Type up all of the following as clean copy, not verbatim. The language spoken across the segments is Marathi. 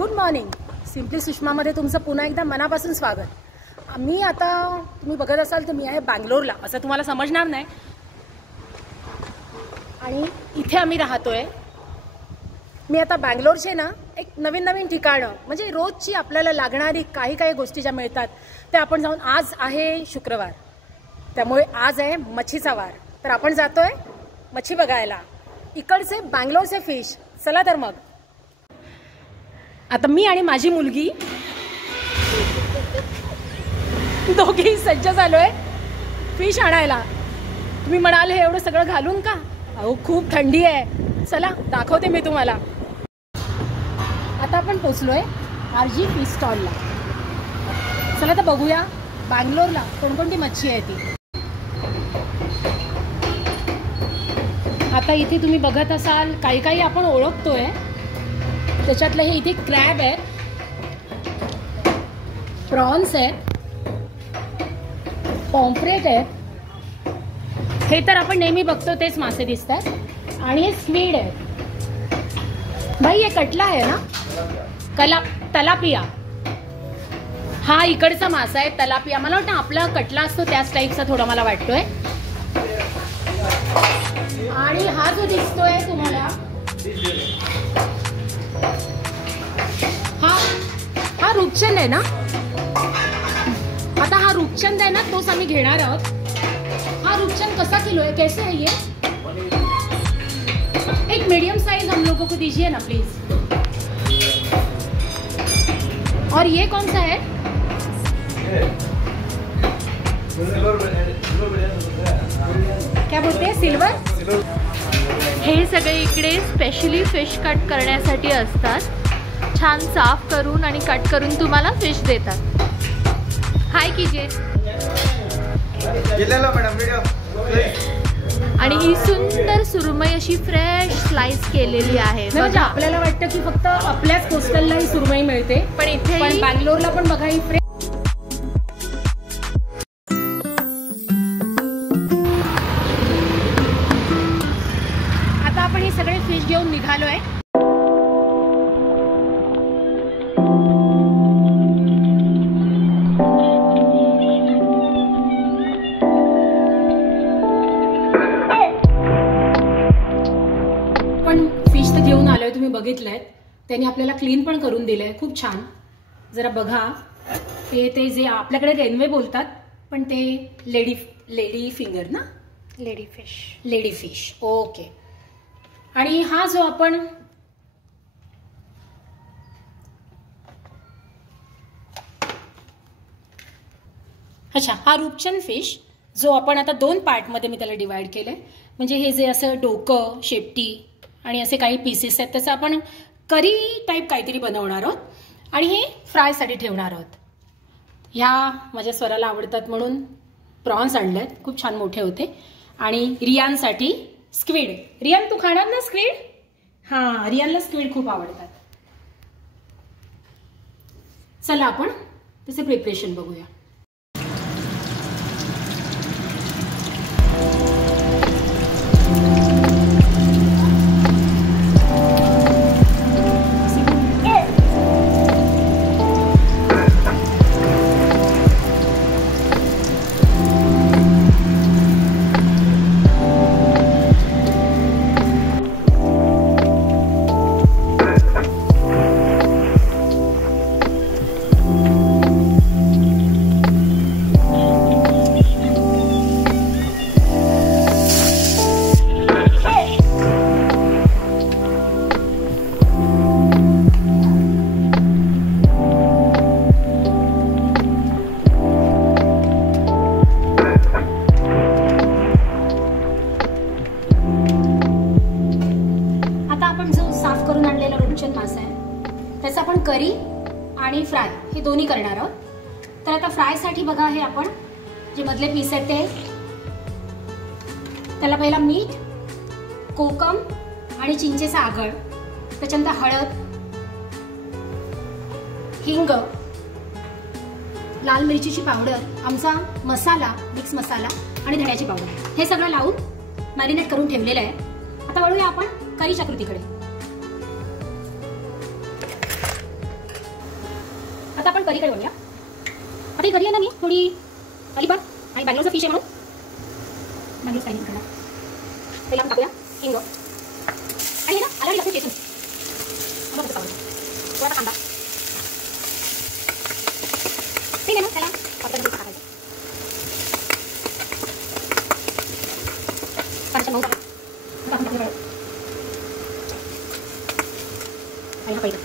Good morning. सिम्पली सुषमामध्ये तुमचं पुन्हा एकदा मनापासून स्वागत. मी आता तुम्ही बघत असाल तर मी आहे बँगलोरला, असं तुम्हाला समजणार नाही. आणि इथे आम्ही राहतोय. मी आता बँगलोरचे ना एक नवीन नवीन ठिकाणं म्हणजे रोजची आपल्याला लागणारी काही काही गोष्टी ज्या मिळतात ते आपण जाऊन, आज आहे शुक्रवार त्यामुळे आज आहे मच्छीचा वार, तर आपण जातोय मच्छी बघायला. इकडचे बँगलोरचे फिश. चला तर मग. आता मी आणि माझी मुलगी दोघेही सज्ज झालोय फिश आणायला. तुम्ही म्हणाल हे एवढं सगळं घालून का? अहो खूप थंडी आहे. चला दाखवते मी तुम्हाला. आता आपण पोचलोय RG फिश स्टॉलला. चला तर बघूया बँगलोरला कोणकोणती मच्छी आहे ती. आता इथे तुम्ही बघत असाल काही काही आपण ओळखतोय. त्याच्यातलं हे इथे क्रॅब आहेत, प्रॉन्स आहेत, पॉम्फ्रेट आहेत. हे तर आपण नेहमी बघतो तेच मासे दिसतात. आणि हे स्क्विड आहेत. भाई हे कटला आहे ना, तलापिया. हा इकडचा मासा आहे तलापिया. मला वाटतं आपला कटला असतो त्याच टाईपचा थोडा मला वाटतोय. आणि हा जो दिसतोय तुम्हाला हा रूपचंद आहे ना. आता हा रूपचंद आहे ना तोच आम्ही घेणार आहोत. हा रूपचंद कसा किलो है, कैसे है ये? एक मीडियम साइज हम लोगों को दीजिए ना प्लीज. और ये कौन सा है? क्या बोलते हैं, सिल्वर? हे सगळे इकडे स्पेशली फिश कट करण्यासाठी असतात. छान साफ करून आणि कट करून तुम्हाला फिश देतात. हाय कीजिए. आणि ही सुंदर सुरमई अशी फ्रेश स्लाइस केलेली आहे. म्हणजे आपल्याला वाटतं की फक्त आपल्याच कोस्टलला ही सुरमई मिळते, पण इथे बँगलोरला पण बघा ही फ्रेश. आता आपण हे सगळे फिश घेऊन निघालोय. तुम्ही बघितलंय त्यांनी आपल्याला क्लीन पण करून दिलंय. खूप छान. जरा बघा ते जे आपल्याकडे रेनवे बोलतात पण ते लेडी फिंगर ना, लेडी फिश. ओके. आणि हा जो आपण अच्छा हा रूपचंद फिश जो आपण आता 2 पार्टमध्ये मी त्याला डिवाइड केलंय. म्हणजे हे जे असं डोकं, शेपटी आणि असे काही पीसेस आहेत त्याचं आपण करी टाईप काहीतरी बनवणार आहोत आणि हे फ्रायसाठी ठेवणार आहोत. ह्या माझ्या स्वराला आवडतात म्हणून प्रॉन्स आणलेत, खूप छान मोठे होते. आणि रियानसाठी स्क्विड. रियान तू खाणार ना स्क्विड? हां, रियानला स्क्विड खूप आवडतात. चला आपण त्याचे प्रिपरेशन बघूया. त्याचं आपण करी आणि फ्राय हे दोन्ही करणार आहोत. तर आता फ्रायसाठी बघा हे आपण जे मधले पीस आहेत ते त्याला पहिला मीठ, कोकम आणि चिंचेचा आगळ, त्याच्यानंतर हळद, हिंग, लाल मिरचीची पावडर, आमचा मसाला, मिक्स मसाला आणि धण्याची पावडर हे सगळं लावून मॅरिनेट करून ठेवलेलं आहे. आता वळूया आपण करीच्या कृतीकडे. आता आपण करी बनवूया. आता ही करी आहे ना, मी थोडी अलिबाग आणि बँगलोरचा फिश आहे म्हणून बँगलोर स्टाईल करणार. पहिला आपण टाकूया हिंग आणि हे ना आलं लसूण चेचून थोडासा कांदा ठीक आहे ना. त्याला टाकायचं कांदा मऊ टाकून आणि हा पहिला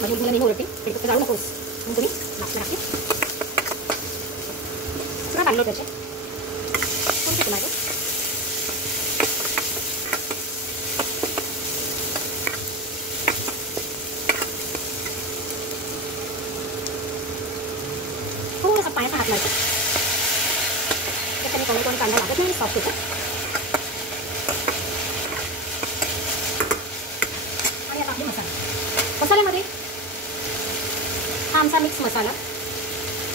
माझी मुलीला नेहमी ओरडते फक्त जाळू नकोस म्हणून तुम्ही नाचला टाकते पुन्हा बांधलो त्याचे कोणते टोमॅटो थोडासा पाण्याचा हात लावायचा त्याच्याने कोणी कांदा लागत नाही सॉफ्ट होतं. आणि आता आपली मसाल्यामध्ये हा आमचा मिक्स मसाला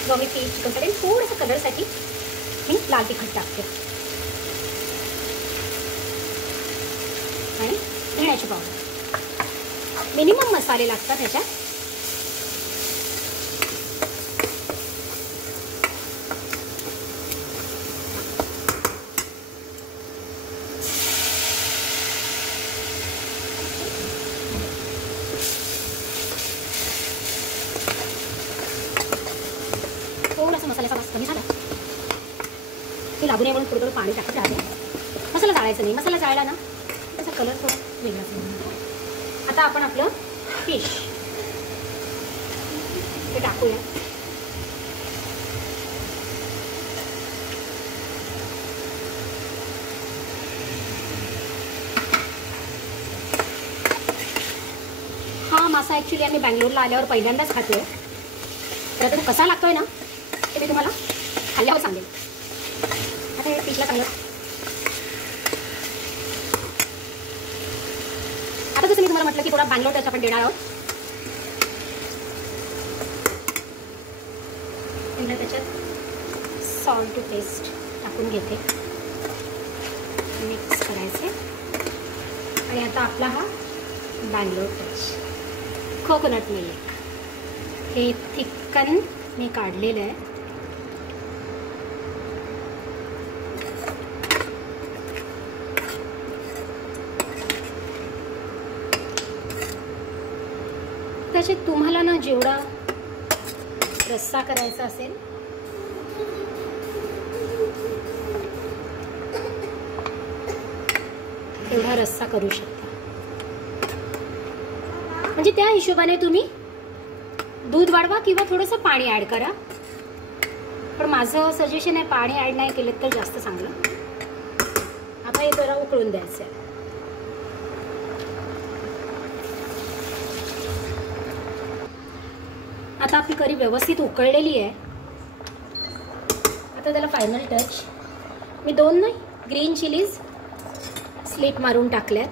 जो मी फिश चिकनसाठी थोडंसं कलरसाठी मी लाल तिखट टाकते आणि धण्याची पावडर. मिनिमम मसाले लागतात ह्याच्यात. थोडासा मसाल्याचा वास कमी झाला की लागू नये म्हणून थोडं पाणी टाकत राहते. मसाला जाळायचं नाही. मसाला जाळला ना त्याचा कलर थोडा वेगळाच आहे. आता आपण आपलं फिश ते टाकूया. हा मासा ॲक्च्युली आम्ही बँगलोरला आल्यावर पहिल्यांदाच खातोय. तर तो कसा लागतोय ना ते मी तुम्हाला खाल्ल्यावर सांगेन. आता हे फिशला चांगलं आता जसं मी तुम्हाला म्हटलं की थोडा बँगलोर टच आपण देणार आहोत. त्याच्यात सॉल्ट टू टेस्ट टाकून घेते. मिक्स करायचे. आणि आता आपला हा बँगलोर टच कोकोनट मिल्क हे थिक्कन मी काढलेलं आहे. त्याच्यात तुम्हाला ना जेवढा रस्सा करायचा असेल तेवढा रस्सा करू शकता. म्हणजे त्या हिशोबाने तुम्ही दूध वाढवा किंवा थोडंसं पाणी ॲड करा. पण माझं सजेशन आहे पाणी ॲड नाही केलं तर जास्त चांगलं. आता हे जरा उकळून द्यायचं आहे. आता आपली करी व्यवस्थित उकळलेली आहे. आता त्याला final touch me 2 green chillies slit मारून टाकल्यात.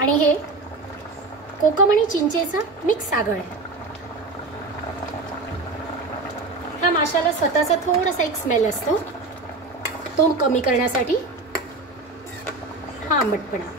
आणि हे कोकम आणि चिंचेचा मिक्स सागळ आहे. ह्या माशाला स्वतःचा थोडासा एक स्मेल असतो तो कमी करण्यासाठी हा आंबटपणा.